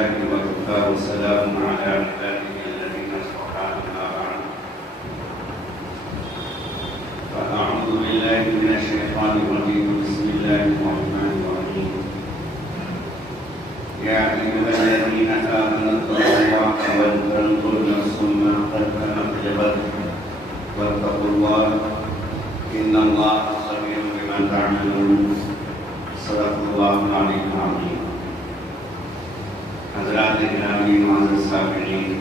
لله وكفى والسلام على عباده الذين اصطفى أما بعد فأعوذ بالله من الشيطان الرجيم بسم الله الرحمن الرحيم يا أيها الذين آمنوا اتقوا الله ولتنظر نفس ما قدمت لغد واتقوا الله إن الله خبير بما تعملون صدق الله العلي العظيم. حضرات گرامی معزز سامعین،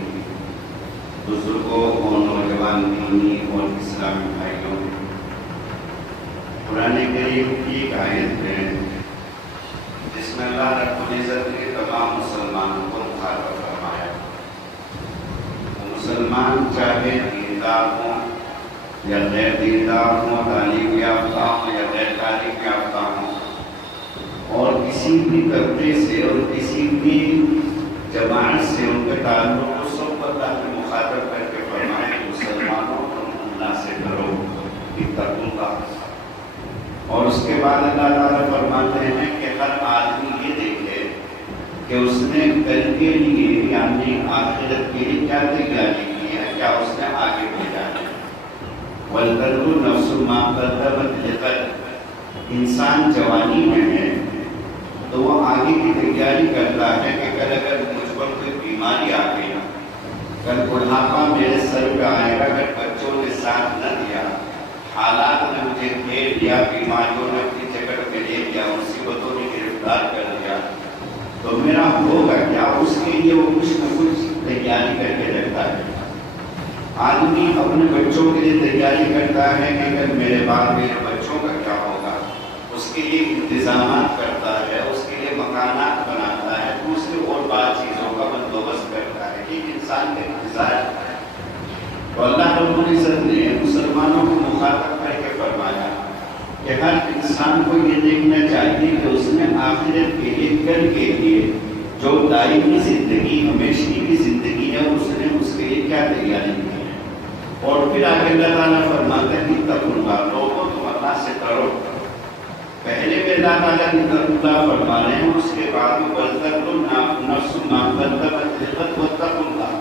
بزرگوں اور نوجوان دینی اور اسلامی بھائیوں، قرآن کریم کی ایک آیت ہے جس میں اللہ رب العزت نے تمام مسلمانوں کو مخاطب فرمایا. مسلمان چاہے دیندار ہوں یا غیر دیندار ہوں، تعلیم یافتہ ہوں یا غیر تعلیم یافتہ ہوں، اور کسی بھی طبقے سے اور کسی بھی جماعت سے ان کے تعلق کو سب کو اللہ نے مخاطب کر کے فرمایا مسلمانوں تم اللہ سے ڈرو اتقوا اللہ. اور اس کے بعد اللہ تعالیٰ فرماتے ہیں کہ ہر آدمی یہ دیکھے کہ اس نے کل کے لیے یعنی آخرت کے لیے کیا تیاری کی ہے، کیا اس نے آگے بھیجا ہے. وَلْتَنْظُرْ نَفْسٌ مَا قَدَّمَتْ لِغَدٍ. انسان جوانی میں ہے تو وہ آگے کی تیاری کرتا ہے کہ کل اگر مجھ پر کوئی بیماری آ گئی، کل بڑھاپا میرے سر پہ آئے گا، اگر بچوں نے ساتھ نہ دیا، حالات نے مجھے گھیر لیا، بیماریوں نے اپنی جکڑ میں لے لیا، مصیبتوں نے گرفتار کر لیا، تو میرا ہوگا کیا. اس کے لیے وہ کچھ نہ کچھ تیاری کر کے رکھتا ہے. آدمی اپنے بچوں کے لیے تیاری کرتا ہے کہ اگر میرے بعد میرے بچوں کا کیا ہوگا، اس کے لیے انتظامات کرتا ہے، اس کے لیے مکانات بناتا ہے، دوسری اور بعض چیزوں کا بندوبست کرتا ہے. یہ انسان کا انتظار ہے. تو اللہ رب العزت نے مسلمانوں کو مخاطب کر کے فرمایا کہ ہر انسان کو یہ دیکھنا چاہیے کہ اس نے آخرت کے لیے کل کے لیے جو دائمی زندگی ہمیشہ کی زندگی ہے اس نے اس کے لیے کیا تیاری کی ہے. اور پھر آگے اللہ تعالیٰ فرماتے ہیں اتقوا اللہ، لوگوں تم اللہ سے ڈرو. پہلے میں اللہ تعالیٰ نے اتقوا اللہ فرما رہے ہیں، اس کے بعد وَلْتَنْظُرْ نَفْسٌ مَا قَدَّمَتْ لِغَدٍ وَاتَّقُوا اللَّهَ.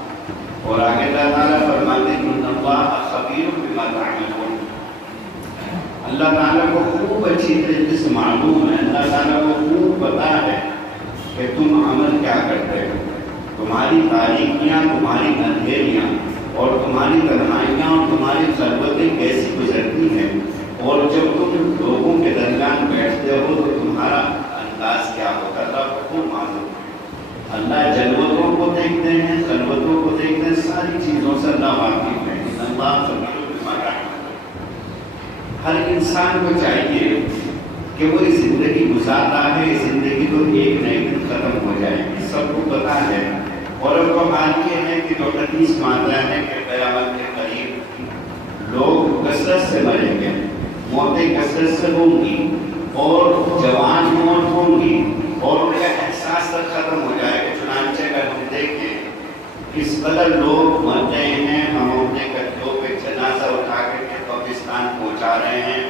اور آگے اللہ تعالیٰ فرماتے ہیں إِنَّ اللَّهَ خَبِيرٌ بِمَا تَعْمَلُونَ. اللہ تعالیٰ کو خوب اچھی طریقے سے معلوم ہے، اللہ تعالیٰ کو خوب پتا ہے کہ تم عمل کیا کرتے ہو. تمہاری تاریکیاں، تمہاری اندھیریاں اور تمہاری تنہائیاں اور تمہاری خلوتیں کیسی گزرتی ہیں، اور جب تم لوگوں کے درمیان بیٹھتے ہو تو تمہارا انداز کیا ہوتا ہے. اللہ کو خوب معلوم ہے. اللہ جلوتوں کو دیکھتے ہیں، خلوتوں کو دیکھتے ہیں، ساری چیزوں سے اللہ واقف ہے. اللہ خبیر بما تعملون. ہر انسان کو چاہیے کہ وہ یہ زندگی گزار رہا ہے، یہ زندگی تو ایک نہ ایک دن ختم ہو جائے گی، سب کو پتا ہے. اور اب وہ حال یہ ہے کہ جو حدیث مانتا ہے کہ قیامت کے قریب لوگ کثرت سے مریں گے، موتیں کثرت سے ہوں گی، اور جوان موت ہوں گی، اور ان کا احساس تک ختم ہو جائے گا. چنانچہ اگر ہم دیکھیں کس قدر لوگ مرتے ہیں، ہم اپنے قتلوں پہ جنازہ اٹھا کے قبرستان پہنچا رہے ہیں،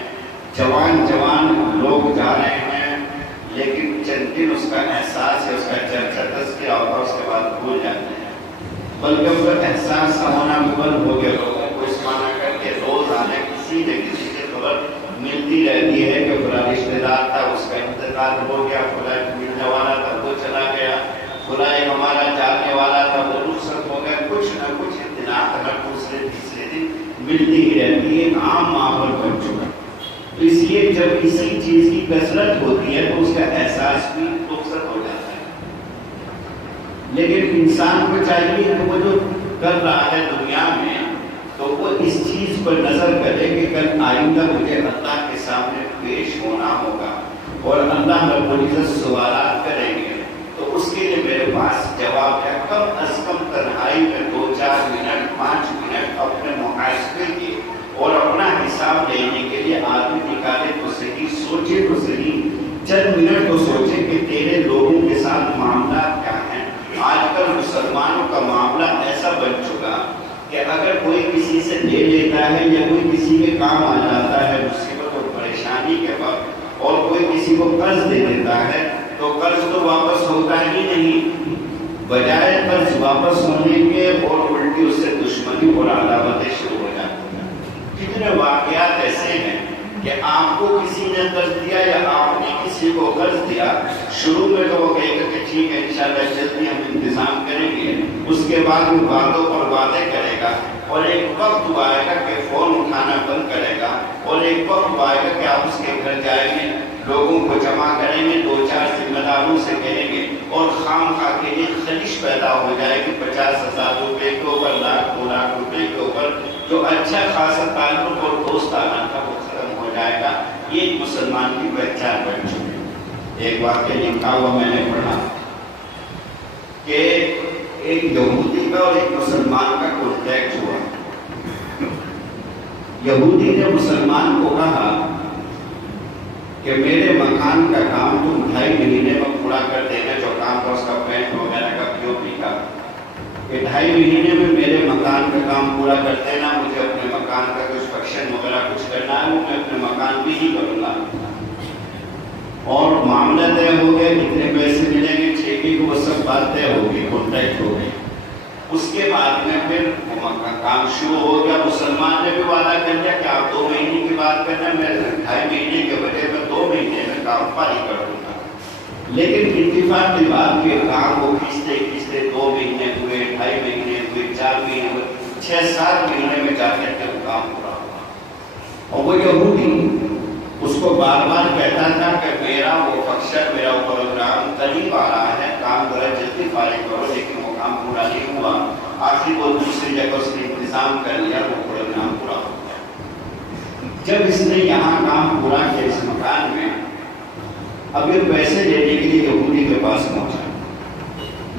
جوان لوگ جا رہے ہیں، لیکن چند دن اس کا احساس ہے، اس کا چرچا تذکرہ ہوتا ہے، اس کے بعد بھول جاتے ہیں. بلکہ اس کا احساس ہونا بھی بند ہو گیا. لوگوں کو اس معنی کر کے روز آنے کسی نہ کسی سے خبر ملتی رہتی ہے کہ فلاں رشتے دار تھا، اس کا انتقال ہو گیا، فلاں ملنے والا تھا وہ چلا گیا، فلاں ہمارا جانے والا تھا وہ رخصت ہو گیا. کچھ نہ کچھ اطلاع ہر دوسرے تیسرے دن ملتی ہی رہتی ہے. ایک عام ماحول بن چکا. تو اس لیے جب کسی چیز کی کثرت ہوتی ہے تو اس کا احساس بھی رخصت ہو جاتا ہے. لیکن انسان کو چاہیے کہ وہ جو کر رہا ہے دنیا میں تو وہ اس چیز پر نظر کرے کہ کل آئندہ مجھے اللہ کے سامنے پیش ہونا ہوگا اور اللہ رب العزت سوالات کریں گے. تو اس کے لیے میرے پاس جواب ہے. کم از کم تنہائی میں 2-4 منٹ 5 منٹ اپنے محاسبے کی اور اپنا حساب لینے کے لیے آدمی نکالے تو صحیح، سوچے تو صحیح، چند منٹ تو سوچے کہ تیرے لوگوں کے ساتھ معاملات کیا ہیں. آج کل مسلمانوں کا معاملہ ایسا بن چکا کہ اگر کوئی کسی سے لے لیتا ہے یا کوئی کسی کے کام آ جاتا ہے مصیبت اور پریشانی کے وقت، اور کوئی کسی کو قرض دے دیتا ہے تو قرض تو واپس ہوتا ہی نہیں. بجائے قرض واپس ہونے کے اور الٹی اس سے دشمنی اور عداوتیں شروع ہو جاتی ہیں۔ کتنے واقعات ایسے ہیں کہ آپ کو کسی نے قرض دیا یا آپ نے کسی کو قرض دیا، شروع میں تو وہ کہے گا کہ ٹھیک ہے انشاءاللہ جلدی ہم انتظام کریں گے، اس کے بعد وہ باتوں پر وعدے کرے گا، اور ایک وقت وہ آئے گا کہ فون اٹھانا بند کرے گا، اور ایک وقت وہ آئے گا کہ آپ اس کے گھر جائیں گے، لوگوں کو جمع کریں گے، 2-4 ذمہ داروں سے کہیں گے، اور خام خواہ کے ایک خلش پیدا ہو جائے گی 50,000 روپے کے اوپر، 1,00,000-2,00,000 روپے کے اوپر، جو اچھا خاصا تعلق اور دوستانہ تھا وہ ختم ہو جائے گا۔ یہ ایک مسلمان کی پہچان بن چکی ہے۔ ایک واقعہ لکھا ہوا میں نے پڑھا کہ ایک یہودی کا اور ایک مسلمان کا کانٹیکٹ ہوا۔ یہودی نے مسلمان کو کہا کہ میرے مکان کا کام تم 2.5 مہینے میں پورا کر دینا، جو کام تھا اس کا پینٹ وغیرہ کا POP کا، کہ 2.5 مہینے میں میرے مکان کا کام پورا کر دینا، مجھے اپنے مکان کا کچھ فنکشن وغیرہ کچھ کرنا ہے، وہ میں اپنے مکان بھی ہی کروں گا۔ اور معاملہ طے ہو گئے، کتنے پیسے ملیں گے، ٹھیکے کو، وہ سب بات طے ہو گئی، کانٹیکٹ ہو گئی۔ اس کے بعد میں پھر کام شروع ہو گیا۔ مسلمان نے بھی وعدہ کر لیا کہ آپ 2 مہینے کی بات کرنا، میں 2.5 مہینے کے بجائے میں 2 مہینے میں کام پاری کر دوں گا۔ لیکن اتفاق کی بات کہ کام وہ کھینچتے 2 مہینے ہوئے، 2.5 مہینے ہوئے، 4 مہینے ہوئے، 6-7 مہینے میں جا کر کے وہ کام پورا ہوا۔ اور وہ یہودی اس کو بار بار کہتا تھا کہ میرا وہ فنکشن، میرا وہ پروگرام قریب آ رہا ہے، کام ذرا جلدی فارغ کرو، لیکن وہ کام پورا نہیں ہوا۔ آخر وہ دوسری جگہ اس نے انتظام کر لیا، وہ پروگرام پورا ہو گیا۔ جب اس نے یہاں کام پورا کیا اس مکان میں، اب یہ پیسے لینے کے لیے یہودی کے پاس پہنچا۔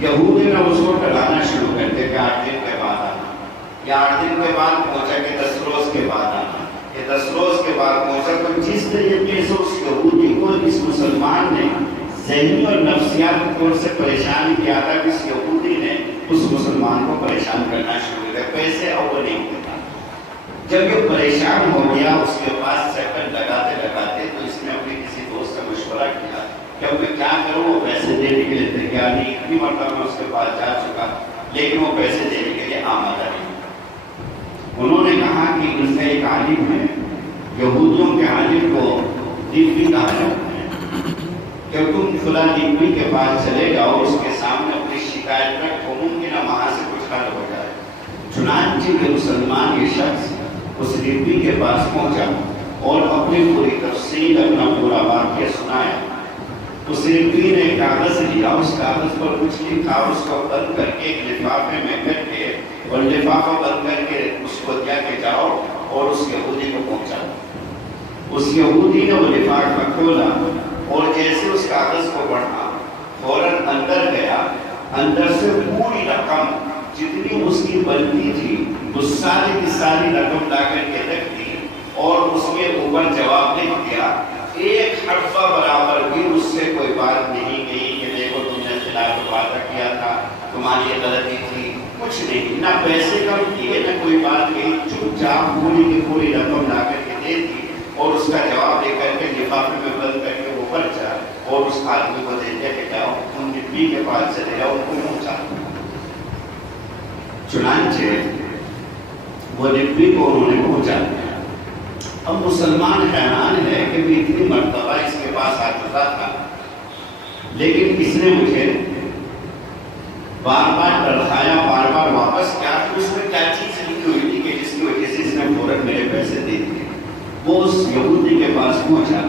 یہودی نے اس کو ٹلانا شروع کر دیا کہ 8 دن کے بعد آنا، یا 8 دن کے بعد پہنچا کہ 10 روز کے بعد آنا، کہ 10 روز کے بعد پہنچا۔ تو جس طریقے سے اس یہودی کو اس مسلمان نے ذہنی اور نفسیاتی طور سے پریشان کیا تھا، کہ اس یہودی نے اس مسلمان کو پریشان کرنا شروع کیا، پیسے اب وہ نہیں دیتا۔ جب یہ پریشان ہو گیا، اس کے پاس چکر لگاتے لگاتے تو اس نے اپنے کسی دوست سے مشورہ کیا کہ اب میں کیا کروں، وہ پیسے دینے کے لیے تیار نہیں، اتنی مرتبہ میں اس کے پاس جا چکا لیکن وہ پیسے دینے کے لیے آمادہ نہیں۔ انہوں نے کہا کہ ان سے ایک عالم ہے، یہودیوں کے عالم کو دبی کہا جاتا ہے، کہ تم فلاں دبی کے پاس چلے جاؤ، اس کے سامنے اپنی شکایت رکھو، ممکن ہے وہاں سے کچھ حل ہو جائے۔ چنانچہ یہ مسلمان یہ شخص اس دبی کے پاس پہنچا اور اپنی پوری تفصیل، اپنا پورا واقعہ سنایا۔ اس دبی نے کاغذ لیا، اس کاغذ پر کچھ لکھا، اس کو بند کر کے ایک لفافے میں کر کے، اور لفافہ بند کر کے اس کو دیا کہ جاؤ اور اس یہودی کو پہنچاؤ۔ اس یہودی نے وہ لفافہ کھولا اور جیسے اس کاغذ کو پڑھا، فوراً اندر گیا، اندر سے پوری رقم جتنی اس کی بنتی تھی وہ ساری کی ساری رقم لا کر کے رکھ دی، اور اس کے اوپر جواب لکھ دیا۔ ایک حرفہ برابر بھی اس سے کوئی بات نہیں گئی کہ دیکھو تم نے خلاف وعدہ کیا تھا، تمہاری یہ غلطی تھی، کچھ نہیں، نہ پیسے کم کیے، نہ کوئی بات کہی، چپ چاپ پوری کی پوری رقم لا کر کے دے دی، اور اس کا جواب لے کر کے لفافے میں بند کر کے وہ پرچا اور اس آدمی کو دے دیا کہ جاؤ تم نبی کے پاس چلے جاؤ، ان کو پہنچا۔ چنانچہ وہ نبی کو انہوں نے پہنچا دیا۔ اب مسلمان حیران ہے کہ میں اتنی مرتبہ اس کے پاس آ چکا تھا، لیکن اس نے مجھے بار بار تڑپایا، بار بار واپس کیا، کہ اس میں کیا چیز لکھی ہوئی تھی کہ جس کی وجہ سے اس نے فوراً میرے پیسے دے دیے۔ وہ اس یہودی کے پاس پہنچا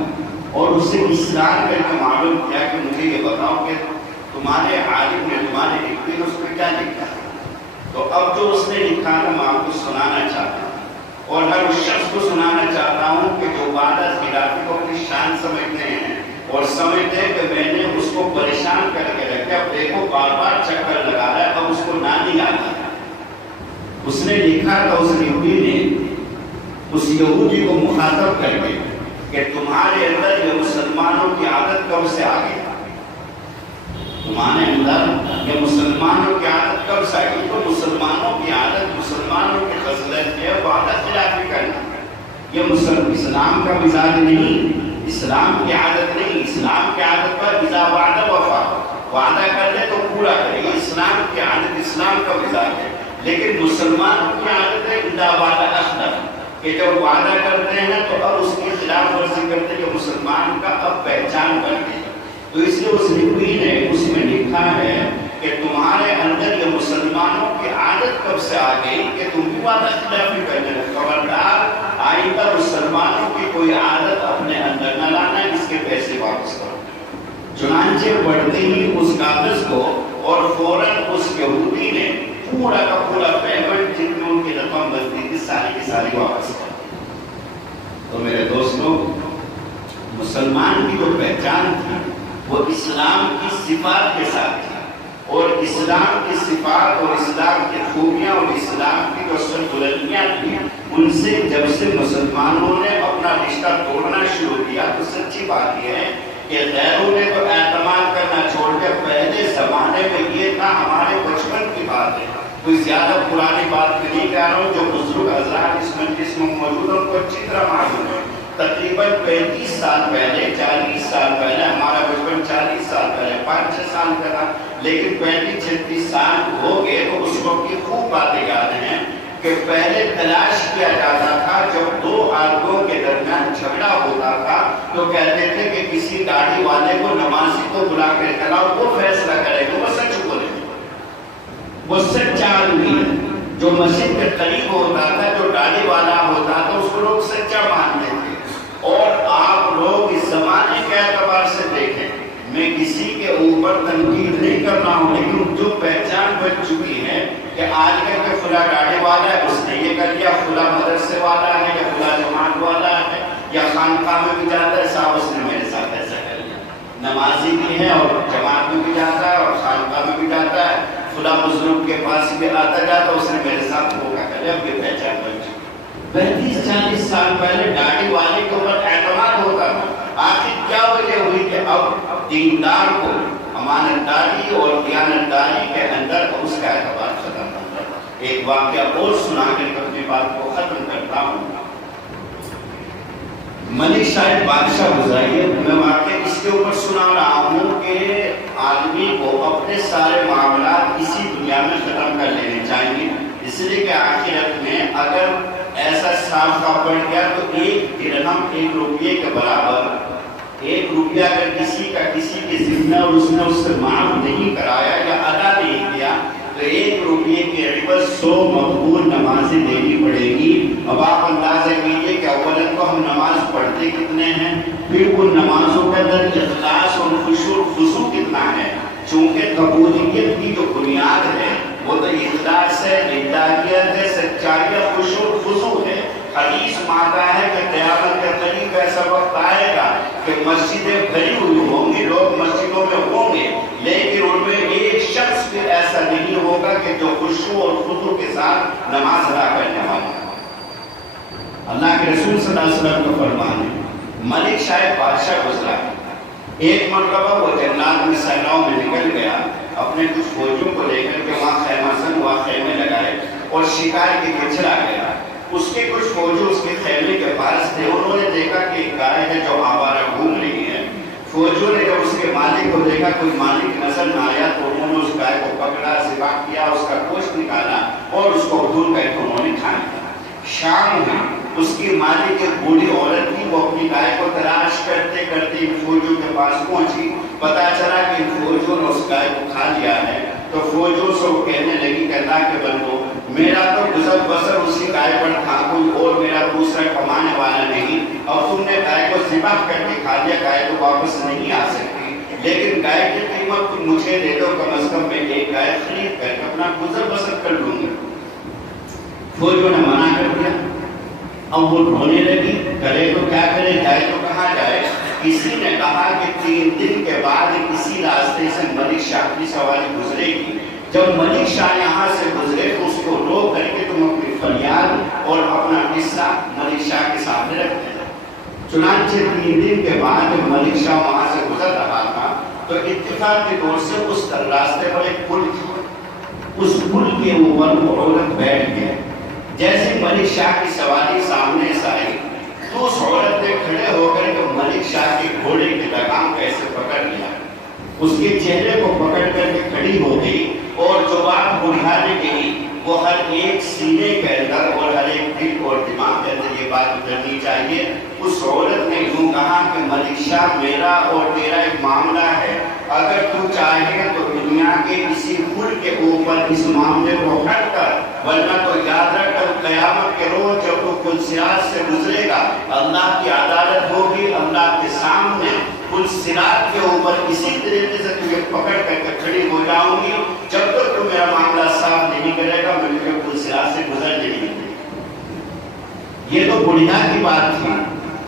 اور اس سے اصرار کر کے معلوم کیا کہ مجھے یہ بتاؤ کہ تمہارے عالم نے، تمہارے لکھتے نے اس میں کیا لکھا ہے۔ تو اب جو اس نے لکھا ہے میں آپ کو سنانا چاہتا ہوں، اور ہر اس شخص کو سنانا چاہتا ہوں کہ جو وعدہ خلافی کو اپنی شان سمجھتے ہیں اور سمجھتے ہیں کہ میں نے اس کو پریشان کر کے رکھا، اب دیکھو بار بار چکر لگا رہا ہے، اب اس کو نہ نہیں آتا۔ اس نے لکھا تھا اس نبی نے اس یہودی کو مخاطب کر کے کہ تمہارے اندر یہ مسلمانوں کی عادت کب سے آ گئی، تمہارے اندر یہ مسلمانوں کی عادت کب سے آ گئی۔ تو مسلمانوں کی عادت، مسلمانوں کی خصلت ہے وعدہ خلافی کرنا، یہ اسلام کا مزاج نہیں، اسلام کی عادت نہیں۔ اسلام کی عادت پر اذا وعد وفا، وعدہ کر لے تو پورا کرے. یہ اسلام کی عادت، اسلام کا مزاج ہے. لیکن مسلمانوں کی عادت ہے اذا وعد اخلف، کہ جب وعدہ کرتے ہیں تو اب اس کی خلاف ورزی کرتے ہیں. کہ مسلمان کا اب پہچان بن گئی. تو اس لیے اس نبی نے اس میں لکھا ہے کہ تمہارے اندر یہ مسلمانوں کی عادت کب سے آ گئی کہ تم بھی وعدہ خلافی کرنے لگے. خبردار آئندہ مسلمانوں کی کوئی عادت اپنے اندر نہ لانا، اس کے پیسے واپس کرو. چنانچہ پڑھتے ہی اس کاغذ کو اور فوراً اس یہودی نے پورا کا پورا پیمنٹ جتنی ان کی رقم بنتی تھی ساری کی ساری واپس کر دی. تو میرے دوستوں، مسلمان کی جو پہچان تھی وہ اسلام کی صفات کے ساتھ تھی، اور اسلام کی صفات اور اسلام کی خوبیاں اور اسلام کی جو سربلندیاں تھیں، ان سے جب سے مسلمانوں نے اپنا رشتہ توڑنا شروع کیا تو سچی بات یہ ہے کہ غیروں نے تو اعتماد کرنا چھوڑ کے پہلے زمانے میں یہ تھا. ہمارے بچپن کی بات ہے، کوئی زیادہ پرانی بات نہیں کہہ رہا ہوں. جو بزرگ حضرات اس مجلس میں موجود ہیں ان کو اچھی طرح معلوم ہے. تقریباً 35 سال پہلے، 40 سال پہلے، ہمارا بچپن 40 سال پہلے 5-6 سال کا تھا، لیکن 35-36 سال ہو گئے تو اس وقت کی خوب باتیں یاد ہیں کہ پہلے تلاش کیا جاتا تھا. جب دو آدمیوں کے درمیان جھگڑا ہوتا تھا تو کہتے تھے کہ کسی گاڑی والے کو نمازی کو بلا کر کلاؤ، وہ فیصلہ کرے گا، وہ سچ بولے گا. وہ سچا آدمی ہے. جو مسجد کے قریب ہوتا تھا، جو گاڑی والا ہوتا تھا، اس کو لوگ سچا مانتے تھے. اور آپ لوگ اس زمانے کے اعتبار سے دیکھیں، میں کسی کے اوپر تنقید نہیں کر رہا ہوں، لیکن جو پہچان بن چکی ہے کہ آج کل کے فلاں گاڑی والا ہے، اس نے یہ کر لیا، فلاں مدرسے والا ہے یا فلاں جماعت والا ہے یا خانقاہ میں بھی جاتا ہے، صاحب اس نے میرے ساتھ ایسا کر لیا. نمازی بھی ہے اور جماعت میں بھی جاتا ہے اور خانقاہ میں بھی جاتا ہے، فلاں بزرگ کے پاس بھی آتا جاتا، اس نے میرے ساتھ دھوکا کر لیا. اب یہ پہچان بن چکی. 35-40 سال پہلے گاڑی والے کے اوپر اعتماد ہوتا تھا. آخر کیا وجہ ہوئی کہ اب دیندار کو امانتداری اور دیانتداری کے اندر اس کا اعتبار ختم ہو گیا. ایک واقعہ اور سنا کر اپنی بات کو ختم کرتا ہوں. ملک شاید بادشاہ گزاری ہے، میں واقعہ اس کے اوپر سنا رہا ہوں کہ آدمی کو اپنے سارے معاملات اسی دنیا میں ختم کر لینے چاہیے، اس لیے کہ آخرت میں اگر ایسا صافہ پڑ گیا تو 1 درہم 1 روپیے کے برابر. 1 روپیہ اگر کسی کا کسی کے ذمہ اور اس نے اس سے معاف نہیں کرایا یا ادا نہیں کیا تو 1 روپیے کے عوض 100 مقبول نمازیں دینی پڑے گی. اب آپ اندازہ کیجئے کہ اولاً تو ہم نماز پڑھتے کتنے ہیں، پھر ان نمازوں کے اندر اخلاص اور خشوع کتنا ہے. چونکہ قبولیت کی جو بنیاد ہے وہ تو اخلاص ہے، للہیت ہے، سچائی ہے، خشوع ہے. حدیث مانتا ہے کہ قیامت کے قریب ایسا وقت آئے گا کہ مسجدیں بھری ہوئی ہوں گی، لوگ مسجدوں میں ہوں گے، لیکن ان میں ایک شخص بھی ایسا نہیں ہوگا کہ جو خشوع اور خضوع کے ساتھ نماز ادا کرنے والا. اللہ کے رسول صلی اللہ علیہ وسلم کا فرمان ہے. ملک شاید بادشاہ گزرا. ایک مرتبہ وہ جنگلات میں صحراؤں میں نکل گیا، اپنے کچھ فوجیوں کو لے کر کے وہاں خیمہ زن ہوا، خیمے لگائے اور شکار کے لیے چلا گیا. اس کے کچھ فوجی اس کے خیمے کے پاس تھے. انہوں نے دیکھا کہ ایک گائے ہے جو آوارہ گھوم رہی ہے. فوجیوں نے جب اس کے مالک کو دیکھا، کوئی مالک نظر نہ آیا تو انہوں نے اس گائے کو پکڑا، ذبح کیا، اس کا گوشت نکالا اور اس کو دھل کر کے انہوں نے کھا لیا. شام میں اس کی مالک ایک بوڑھی عورت تھی، وہ اپنی گائے کو تلاش کرتے کرتے فوجیوں کے پاس پہنچی. پتا چلا کہ فوجیوں نے اس گائے کو کھا لیا ہے. تو فوجیوں سے وہ کہنے لگی کہ اللہ کے بندو، میرا تو گزر بسر اسی گائے پر تھا، کوئی اور میرا دوسرا کمانے والا نہیں. اب تم نے گائے کو ذبح کر کے کھا لیا، گائے تو واپس نہیں آ سکتی، لیکن گائے کی قیمت تم مجھے دے دو، کم از کم میں ایک گائے خرید کر اپنا گزر بسر کر لوں گا. فوجیوں نے منع کر دیا. اب وہ رونے لگی، کرے تو کیا کرے، جائے تو کہاں جائے. کسی نے کہا کہ 3 دن کے بعد کسی راستے سے ملک شاہ کی سواری گزرے گی. جب ملک شاہ یہاں سے گزرے تو اس کو روک کر کے تم اپنی فریاد اور اپنا قصہ ملک شاہ کے سامنے رکھ دیں. چنانچہ 3 دن کے بعد جب ملک شاہ وہاں سے گزر رہا تھا تو اتفاق کے طور سے اس راستے پر ایک پل تھا. اس پل کے اوپر وہ عورت بیٹھ گئے. جیسے ملک شاہ کی سواری سامنے سے آئی تو اس عورت نے کھڑے ہو کر کے ملک شاہ کے گھوڑے کی لگام کیسے پکڑ لیا اس کے چہرے کو پکڑ کر کے کھڑی ہو گئی، اور جو بات بڑھانے گئی وہ ہر ایک سینے کے اندر اور ہر ایک دل اور دماغ کے اندر یہ بات اترنی چاہیے۔ اس عورت نے یوں کہا کہ ملک شاہ، میرا اور تیرا ایک معاملہ ہے، اگر تو چاہے تو دنیا کے کسی ملک کے اوپر اس معاملے کو حل کر، ورنہ تو یاد رکھ کر قیامت کے روز جب تو پل صراط سے گزرے گا، اللہ کی عدالت ہوگی، اللہ کے سامنے پل صراط کے اوپر اسی طریقے سے تجھے پکڑ کر کے کھڑی ہو جاؤں گی، جب تک تو میرا معاملہ صاف نہیں کرے گا میں تجھے پل صراط سے گزرنے نہیں دوں گی۔ یہ تو بڑھیا کی بات تھی،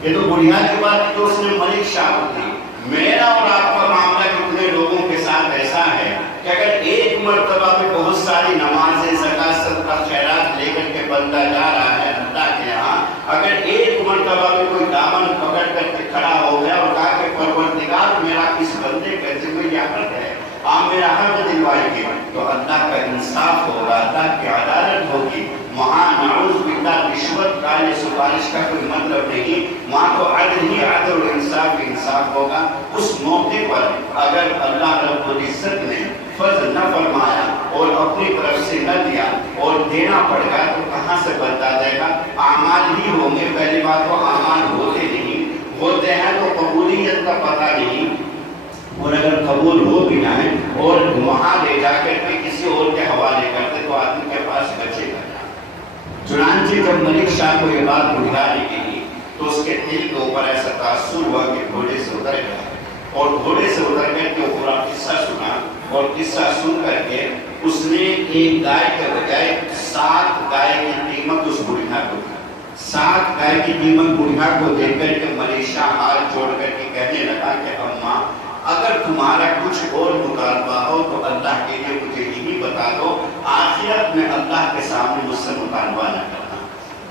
یہ تو بڑھیا کی بات تھی جو اس نے ملک شاہ کو تھی۔ میرا اور آپ کا معاملہ کتنے لوگوں کے ساتھ ایسا ہے کہ اگر ایک مرتبہ میں بہت ساری نمازیں، زکوٰۃ، صدقہ، خیرات لے کر کے بندہ جا رہا ہے اللہ کے یہاں، اگر ایک مرتبہ میں کوئی دامن پکڑ کر کے کھڑا ہو گیا اور کہا کہ پروردگار میرا اس بندے کا ذمہ یہ حق ہے، آپ میرا حق دلوائیں گے، تو اللہ کا انصاف ہوگا، اللہ کی عدالت ہوگی۔ وہاں نعوذ باللہ رشوت کا یا سفارش کا کوئی مطلب نہیں، وہاں تو عدل ہی عدل اور انصاف ہی انصاف ہوگا۔ اس موقع پر اگر اللہ رب العزت نے فضل نہ فرمایا اور اپنی طرف سے نہ دیا اور دینا پڑ گیا تو کہاں سے بنتا جائے گا؟ اعمال ہی ہوں گے، پہلی بات تو اعمال ہوتے نہیں، ہوتے ہیں تو قبولیت کا پتہ نہیں، اور اگر قبول ہو بھی نہ ہے اور وہاں لے جا کر کے کسی اور کے حوالے کرتے تو آدمی کے پاس بچے گا۔ چنانچہ جب ملک شاہ کو یہ بات بڑھانے گئی تو اس کے دل کے اوپر ایسا تاثر ہوا کہ گھوڑے سے اتر گیا، اور گھوڑے سے اتر کر کے پورا قصہ سنا، اور قصہ سن کر کے اس نے ایک گائے کے بجائے 7 گائے کی قیمت اس بڑھیا کو دی۔ 7 گائے کی قیمت بڑھیا کو دے کر کے ملک شاہ ہاتھ جوڑ کر کے کہنے لگا کہ اماں اگر تمہارا کچھ اور مطالبہ ہو تو اللہ کے لیے مجھے یہی بتا دو، آخرت میں اللہ کے سامنے مجھ سے مطالبہ نہ کرنا،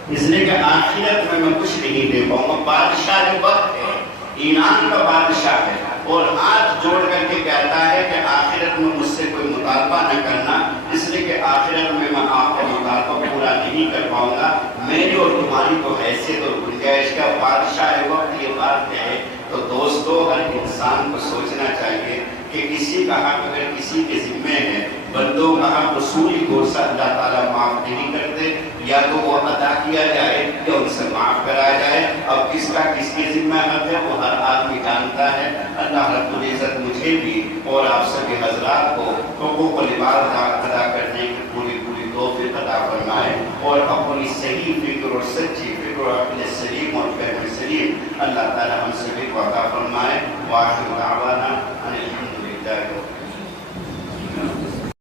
اس لیے کہ آخرت میں کچھ نہیں دے پاؤں گا۔ بادشاہ وقت ہے، ایمان کا بادشاہ ہے، اور ہاتھ جوڑ کر کے کہتا ہے کہ آخرت میں مجھ سے کوئی مطالبہ نہ کرنا، اس لیے کہ آخرت میں آپ کا مطالبہ پورا نہیں کر پاؤں گا، میری اور تمہاری تو حیثیت اور گنجائش کا بادشاہ وقت یہ بات ہے۔ تو دوستو ہر انسان کو سوچنا چاہیے کہ کسی کا حق اگر کسی کے ذمے ہے، بندوں کا حق اصولی طور سے اللہ تعالیٰ معاف نہیں کرتے، یا تو وہ ادا کیا جائے یا ان سے معاف کرایا جائے۔ اب کس کا کس کے ذمہ حق ہے وہ ہر آدمی جانتا ہے۔ اللہ رب العزت مجھے بھی اور آپ سبھی حضرات کو حقوق العباد ادا کرنے کی پوری توفیق عطا فرمائے، اور اپنی صحیح فکر اور سچی فکر اور اپنے سلیم اور فہم سلیم اللہ تعالیٰ ہم سبھی کو عطا فرمائے۔ وآخر دعوانا